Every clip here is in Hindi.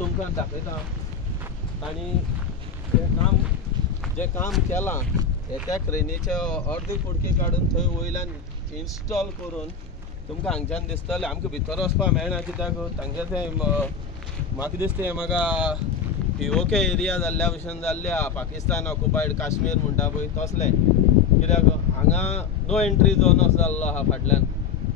तुमकां दाखयता आनी जे काम केलां त्या क्रेनीचे अर्दे कुडके काडून थंय वयल्यान इन्स्टॉल करून तुमकां हांगच्यान दिसतलें आमकां भितर वचपाक मेळना कित्याक तांचे तें म्हाका दिसता हें म्हाका POK एरिया जाल्ल्या भशेन जाल्लें आहा पाकिस्तान ऑक्युपायड काश्मीर म्हणटा पळय तसलें कित्याक हांगा नो एंट्री झोन असो जाल्लो आहा फाटल्यान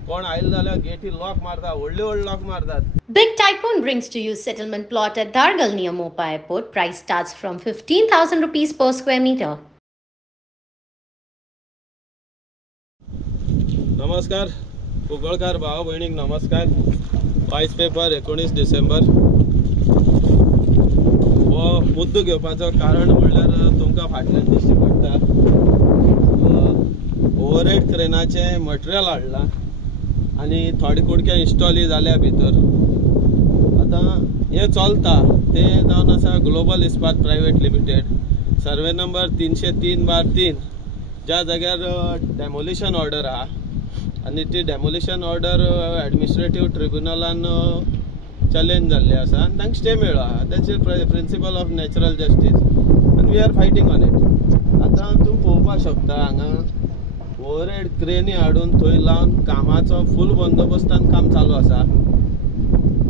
कोण आयलो जाल्यार गेटी लॉक मारता व्हडले लॉक मारतात. Big Tycoon brings to you settlement plot at Dargal near Mopa Airport. Price starts from 15,000 rupees per square meter. नमस्कार कुंकळकार भाव भयणीक नमस्कार. वायस पेपर 19 डिसेंबर. हो मुद्दो घेवपाचो कारण म्हणल्यार तुमकां फाटल्यान दिश्टी पडटा ओवरहेड क्रेनाचें मटेरियल हाडलां आनी थोडे कुडके इन्स्टॉल जाल्या भितर. आतां हें चलता तें जावन आसा ग्लोबल इस्पात प्रायवेट लिमिटेड सर्वे नंबर 303/3 ज्या जाग्यार डेमोलिशन ऑर्डर आहा आनी ती डेमोलिशन ऑर्डर एडमिनिस्ट्रेटीव ट्रिब्युनलान चॅलेंज जाल्ली आसा आनी तांकां स्टे मेळ्ळो आहा. That's principle of natural justice आनी we are fighting on it. आतां तूं पळोवपाक शकता हांगा ओवरहेड क्रेनी हाडून थंय लावन कामाचो फूल बंदोबस्तान काम चालू आसा.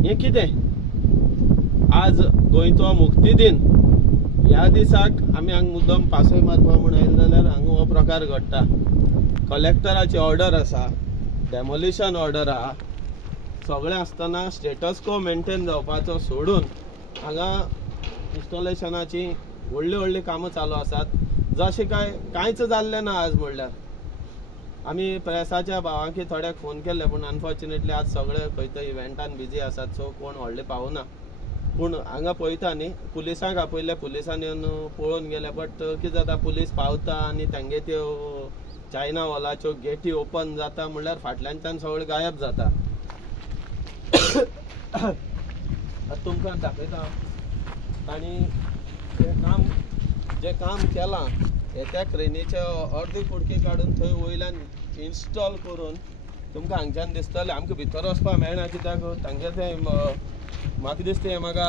हें कितें आज गोंयचो मुक्ती दिन ह्या दिसाक आमी हांगा मुद्दम पासय मारपा म्हूण आयले जाल्यार हांगा हो प्रकार घडटा. कलेक्टराची ऑर्डर आसा डेमोलिशन ऑर्डर आहा सगळें आसतना स्टेटस को मेंटेन जावपाचो सोडून हांगा इन्स्टॉलेशनाची व्हडली कामां चालू आसात जशें कांयच जाल्लें ना. आज म्हणल्यार आमी प्रेसाच्या भावांक थोड्याक फोन केल्ले पूण अनफॉर्च्युनेटली आज सगळे खंय तरी इव्हेंटान बिजी आसात सो कोण व्हडले पावना. पूण हांगा पळयता न्ही पुलिसांक आपयले पुलिसान येवन पळोवन गेले बट कितें जाता पुलीस पावता आनी तांगे त्यो चायना वॉलाच्यो गेटी ओपन जाता म्हणल्यार फाटल्यानच्यान सगळें गायब जाता. तुमकां दाखयता आनी जे काम केलां त्या क्रेनीचे अर्दे कुडके काडून थंय वयल्यान इन्स्टॉल करून तुमकां हांगच्यान दिसतलें आमकां भितर वचपाक मेळना कित्याक तांचे तें म्हाका दिसता हें म्हाका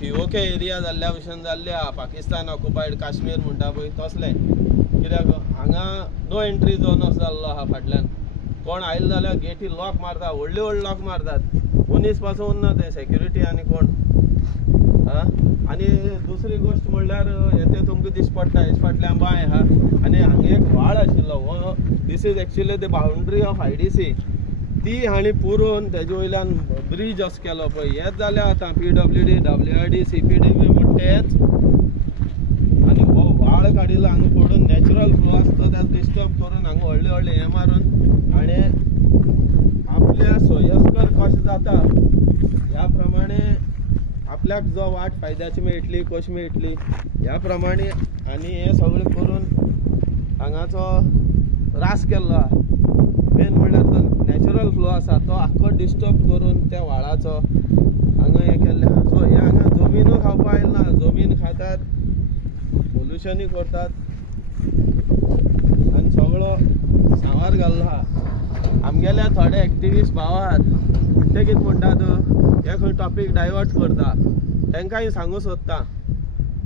POK एरिया जाल्ल्या भशेन जाल्लें आहा पाकिस्तान ऑक्युपायड काश्मीर म्हणटा पळय तसलें कित्याक हांगा नो एंट्री झोन असो जाल्लो आहा फाटल्यान कोण आयलो जाल्यार गेटी लॉक मारता व्हडले लॉक मारतात. मनीस पासून ना ते सेक्युरिटी आनी कोण आनी दुसरी गोश्ट म्हणल्यार येते तुमकां दिश्टी पडटा हेजे फाटल्यान बांय आहा आनी हांगा एक व्हाळ आशिल्लो हो this is actually the boundary of IDC ती हांणी पुरोवन तेजे वयल्यान ब्रीज असो केलो पळय हेच जाल्या आतां PWD WRD CPDB म्हणटा तेच आनी हो व्हाळ काडिल्लो हांगा पडून नॅचरल फ्लो आसता त्यात डिस्टर्ब करून हांगा व्हडले हे मारून आनी आपल्या सोयस्कर कशें जाता ह्या प्रमाणे आपल्याक जो वाट फायद्याची मेळटली कशी मेळटली ह्या प्रमाणे आनी हे सगळें करून हांगाचो रास केल्लो आहा. मेन म्हणल्यार तो नॅचरल फ्लो आसा तो आख्खो डिस्टर्ब करून त्या व्हाळाचो हांगा हें केल्लें आहा. सो हे हांगा जमीन खावपा आयलना जमीन खातात पोल्युशनूय करतात आनी सगळो सांवार घाल्लो आहा. आमगेले थोडे एक्टिविस्ट भाव आहात ते कितें म्हणटात हे खंय टॉपीक डायवर्ट करता तांकांय सांगूं सोदता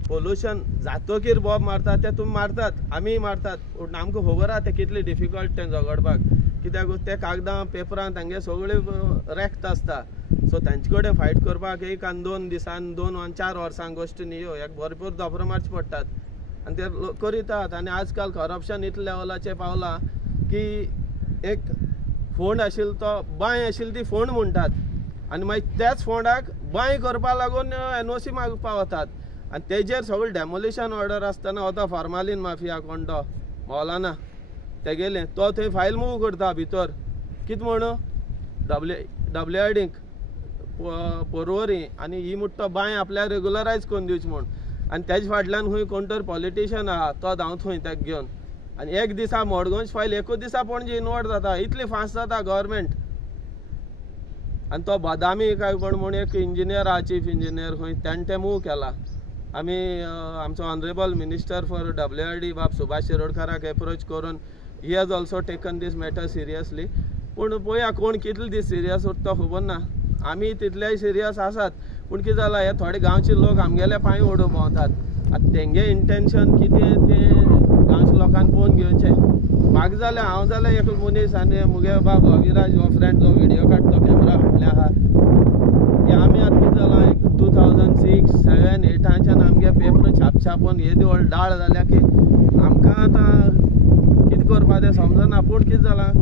पोल्युशन जातकीर बॉब मारतात ते तुमी मारतात आमी मारतात पूण आमकां खबर आहा तें कितलें डिफिकल्ट तें झगडपाक कित्याक ते कागदां पेपरां तांगे सगळे रेक्ट आसता. सो तांचे कडेन फायट करपाक एक आनी 2 दिसान 2 वा 4 वर्सां गोश्ट न्ही ह्यो एक भरपूर धोपरो मारचे पडटात आनी ते करितात. आनी आजकाल करप्शन इतले लेवलाचेर पावलां की एक फोंड आशिल्लो तो बांय आशिल्ली ती फोंड म्हणटात आनी मागीर त्याच फोंडाक बांय करपा लागून NOC मागपाक वतात आनी तेजेर सगळें डेमोलिशन ऑर्डर आसतना हो तो फॉर्मालीन माफिया कोण तो मौलाना तेगेलें तो थंय फायल मूव करता भितर कितें म्हणून WRDक परवरी आनी ही म्हणटा तो बांय आपल्याक रेगुलरायज करून दिवची म्हूण आनी तेजे फाटल्यान खंय कोण तर पॉलिटिशियन आहा तो धांवता खंय ताका घेवन आनी एक दिसा मडगांवची फायल एकूच दिसा पणजे इनवर्ट जाता इतली फास्ट जाता गव्हर्मेंट. आनी तो बदामी काय कोण म्हूण एक इंजिनियर आहा चीफ इंजिनियर खंय ताणें तें मूव केला. आमी आमचो ऑनरेबल मिनिस्टर फॉर WRD बाब सुभाष शिरोडकाराक एप्रोच करून he has also taken this matter seriously. पूण पळया कोण कितले दीस सिरियस उरता खबर ना. आमी तितलेय सिरियस आसात पूण कितें जालां हे थोडे गांवचे लोक आमगेल्या पांय ओडून भोंवतात आतां तेंगे इंटेंशन कितें तें गांवच्या लोकांनी पळोवन घेवचें म्हाका जाल्यार हांव जाल्यार एक मनीस आनी मुगे बाब अविराज हो फ्रेंड जो व्हिडिओ काडटा कॅमेरा फाटल्या आहा हे आमी आतां कितें जालां एक 2006, 7, 8च्यान आमगे पेपर छापून येदी व्हडली डाळ जाल्या की आमकां आतां कितें करपा तें समजना पूण कितें जालां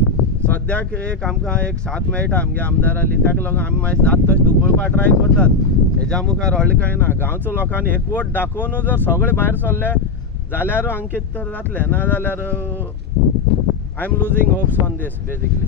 सद्याक एक आमकां एक साथ मेळटा आमगे आमदाराली ताका लागून आमी मातशें जाता तशें दुखोवपा ट्राय करतात हेज्या मुखार व्हडलें कांय ना गांवचो लोकांनी एकवट दाखोवन जर सगळे भायर सरले जाल्यार हांगा कितें तर जातलें ना जाल्यार I am losing hopes on this basically